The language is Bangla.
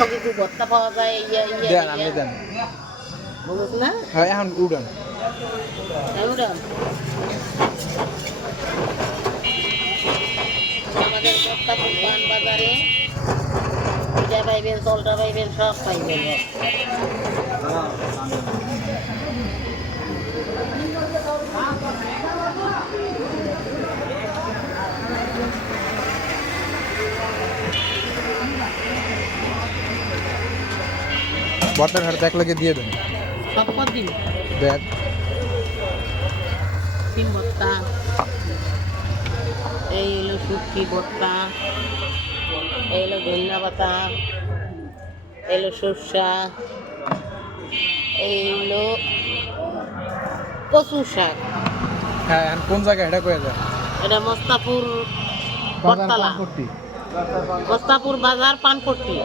তো কিছু ভর্তা পাওয়া যায় দেন আপনি দেন বুঝছ না হ্যাঁ এখন উড়ান উড়ান আমাদের ভর্তাপুর পান বাজারে পিঠা পাইবেন চলটা পাইবেন সব পাইবেন ভর্তার হাড়টা এক লাগে দিয়ে দেন সব কত দিন দেন সিম ভর্তা এই হলো শুটকি ভর্তা এই হলো ধনিয়া পাতা এই হলো সরষা এই হলো কচু শাক হ্যাঁ এখন কোন জায়গায় এটা কয়ে দেন এটা মস্তাপুর বাজার বটতলা পানপট্টি মস্তাপুর বাজার পানপট্টি